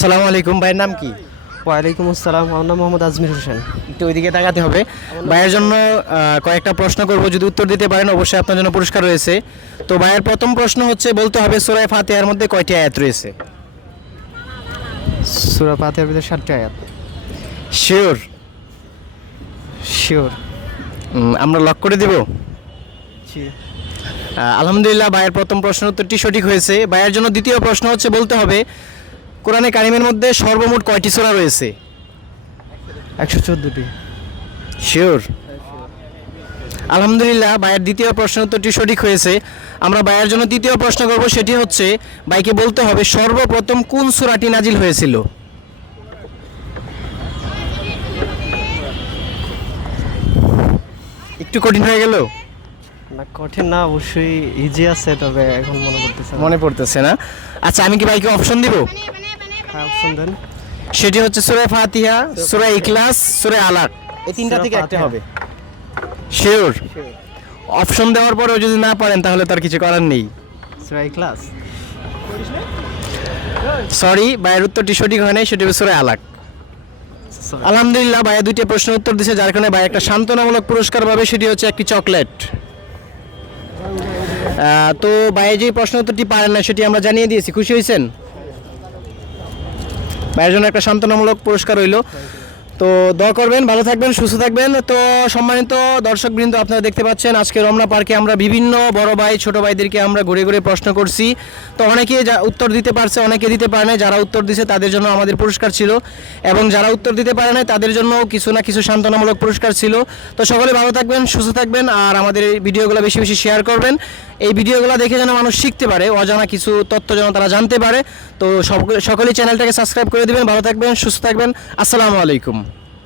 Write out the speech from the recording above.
সালামু আলাইকুম ভাইয়ের নাম কি? ওয়ালাইকুম আসসালাম আমার নাম মোহাম্মদ আজমির হোসেন। একটু ওইদিকে তাকাতে হবে। ভাইয়ের জন্য কয়েকটা প্রশ্ন করব যদি উত্তর দিতে পারেন অবশ্যই আপনার জন্য পুরস্কার রয়েছে। তো ভাইয়ের প্রথম প্রশ্ন হচ্ছে বলতে হবে সুরায় ফাতিহার মধ্যে কয়টি আয়াত রয়েছে? সুরা পাতের ভিতরে ষাটটি আয়াত। শিওর? শিওর। আমরা লক করে দেব? জি। আলহামদুলিল্লাহ ভাইয়ের প্রথম প্রশ্ন উত্তরটি সঠিক হয়েছে। ভাইয়ের জন্য দ্বিতীয় প্রশ্ন হচ্ছে বলতে হবে কোরআনে কারিমের মধ্যে সর্বমোট কয়টি সূরা রয়েছে? একশো চোদ্দোটি। শিওর আলহামদুলিল্লাহ ভাইয়ের দ্বিতীয় প্রশ্ন উত্তরটি সঠিক হয়েছে। আমরা ভাইয়ের জন্য তৃতীয় প্রশ্ন করব সেটি হচ্ছে ভাইকে বলতে হবে সর্বপ্রথম কোন সূরাটি নাজিল হয়েছিল? একটু কঠিন হয়ে গেল? না কঠিন না অবশ্যই ইজি আছে তবে এখন মনে পড়তেছে মনে পড়তেছে না। আচ্ছা আমি কি ভাইকে অপশন দিব? অপশন দেন সেটি হচ্ছে সূরা ফাতিহা সূরা ইখলাস সূরা আলাক এই তিনটা থেকে একটা হবে। শিওর? অপশন দেওয়ার পরেও যদি না পারেন তাহলে তার কিছু করার নেই। সুরা ক্লাস সরি ভাইয়ের উত্তরটি সঠিক হয় নাই সেটি হচ্ছে সূরা আলাক আলহামদুলিল্লাহ ভাইয়া দুইটা প্রশ্ন উত্তর দিছে যার কারণে ভাই একটা সান্ত্বনামূলক পুরস্কার পাবে সেটি হচ্ছে একটি চকলেট। আহ, তো ভাইয়া যে প্রশ্ন উত্তরটি পারেন না সেটি আমরা জানিয়ে দিয়েছি। খুশি হয়েছেন? ভাইয়ের জন্য একটা সান্ত্বনামূলক পুরস্কার রইল। তো দোয়া করবেন, ভালো থাকবেন, সুস্থ থাকবেন। তো সম্মানিত দর্শকবৃন্দ, আপনারা দেখতে পাচ্ছেন, আজকে রমনা পার্কে আমরা বিভিন্ন বড় ভাই, ছোট ভাইদেরকে আমরা ঘুরে ঘুরে প্রশ্ন করছি। তো অনেকে যা উত্তর দিতে পারছে, অনেকে দিতে পারে না যারা উত্তর দিছে, তাদের জন্য আমাদের পুরস্কার ছিল। এবং যারা উত্তর দিতে পারে না তাদের জন্য কিছু না কিছু সান্ত্বনামূলক পুরস্কার ছিল। তো সকলে ভালো থাকবেন, সুস্থ থাকবেন, আর আমাদের এই ভিডিওগুলো বেশি বেশি শেয়ার করবেন। এই ভিডিওগুলো দেখে যেন মানুষ শিখতে পারে, অজানা কিছু তথ্য যেন তারা জানতে পারে। তো সকলে সকলেই চ্যানেলটাকে সাবস্ক্রাইব করে দেবেন, ভালো থাকবেন, সুস্থ থাকবেন। আসসালামু আলাইকুম।